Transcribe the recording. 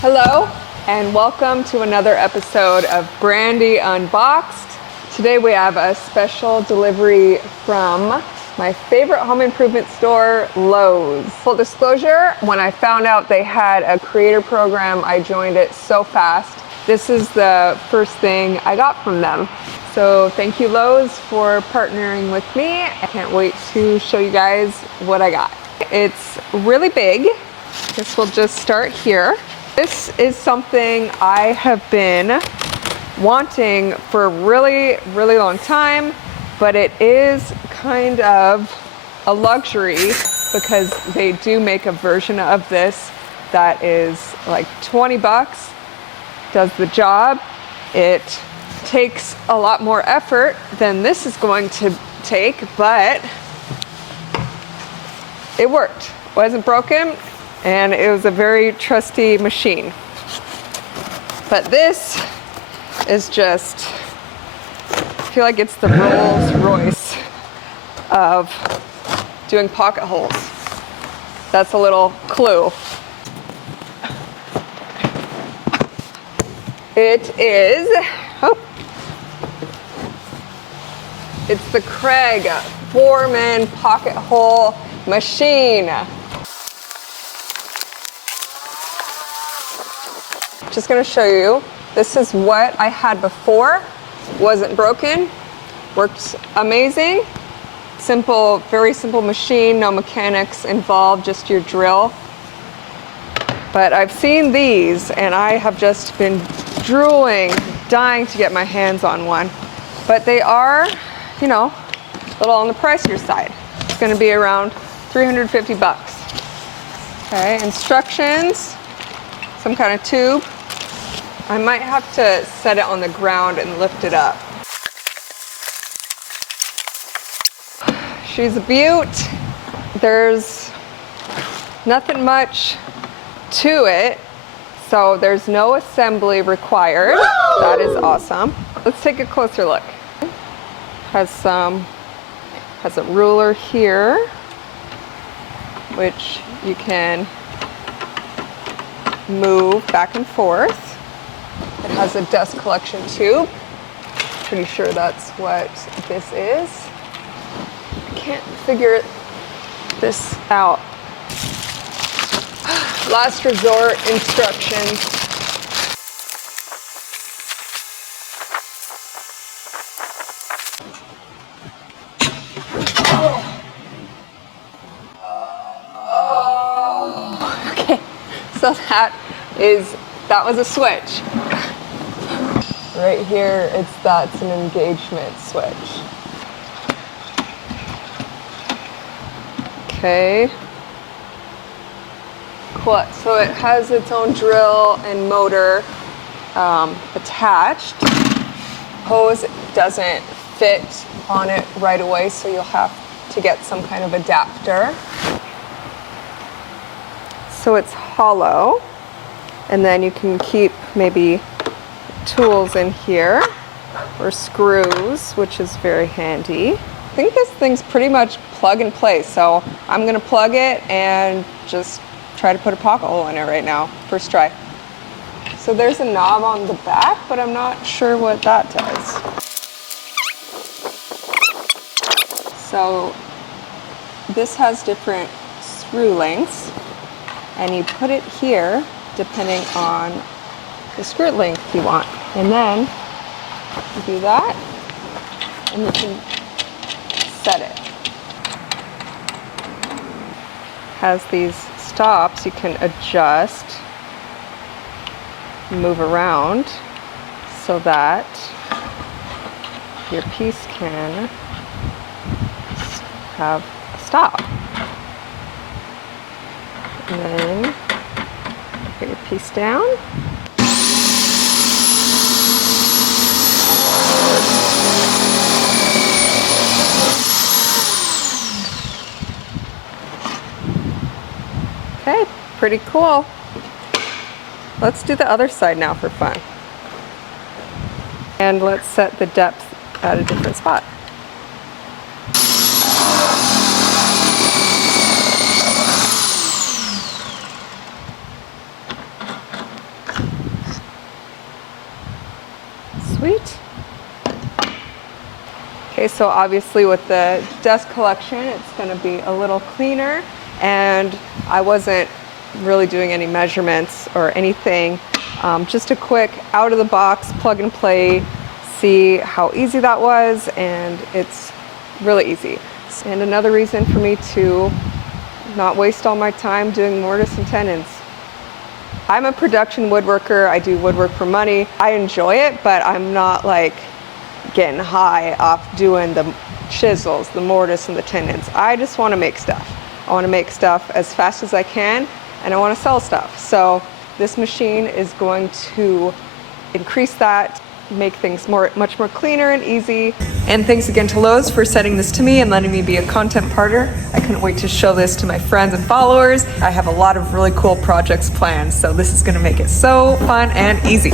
Hello and welcome to another episode of Brandy Unboxed. Today we have a special delivery from my favorite home improvement store, Lowe's. Full disclosure, when I found out they had a creator program, I joined it so fast. This is the first thing I got from them. So thank you, Lowe's, for partnering with me. I can't wait to show you guys what I got. It's really big. This will just start here. This is something I have been wanting for a really long time, but it is kind of a luxury because they do make a version of this that is like 20 bucks, does the job. It takes a lot more effort than this is going to take, but it worked. It wasn't broken, and it was a very trusty machine. But this is just, I feel like it's the Rolls Royce of doing pocket holes. That's a little clue. It is, it's the Kreg Foreman pocket hole machine. Just gonna show you, this is what I had before. Wasn't broken, worked amazing. Simple, very simple machine, no mechanics involved, just your drill. But I've seen these and I have just been drooling, dying to get my hands on one. But they are, you know, a little on the pricier side. It's gonna be around 350 bucks. Okay, instructions, some kind of tube. I might have to set it on the ground and lift it up. She's a beaut. There's nothing much to it, so there's no assembly required. Woo! That is awesome. Let's take a closer look. Has a ruler here, which you can move back and forth. It has a dust collection tube. Pretty sure that's what this is. I can't figure this out. Last resort instructions. Okay, so that was a switch. Right here, that's an engagement switch. Okay. Cool. So it has its own drill and motor attached. Hose doesn't fit on it right away, so you'll have to get some kind of adapter. So it's hollow, and then you can keep maybe tools in here or screws, which is very handy. I think this thing's pretty much plug and play, so I'm gonna plug it and just try to put a pocket hole in it right now, first try. So there's a knob on the back, but I'm not sure what that does. So this has different screw lengths, and you put it here depending on the screw length you want. And then you do that, and you can set it. Has these stops you can adjust, move around so that your piece can have a stop. And then put your piece down. Okay, pretty cool. Let's do the other side now for fun. And let's set the depth at a different spot. Sweet. Okay, so obviously with the dust collection, it's gonna be a little cleaner, and I wasn't really doing any measurements or anything. Just a quick out of the box, plug and play, see how easy that was, and it's really easy. And another reason for me to not waste all my time doing mortise and tenons. I'm a production woodworker. I do woodwork for money. I enjoy it, but I'm not like getting high off doing the chisels, the mortise, and the tenons. I just want to make stuff. I want to make stuff as fast as I can, and I want to sell stuff. So this machine is going to increase that, make things much more cleaner and easy. And thanks again to Lowe's for sending this to me and letting me be a content partner. I couldn't wait to show this to my friends and followers. I have a lot of really cool projects planned, so this is going to make it so fun and easy.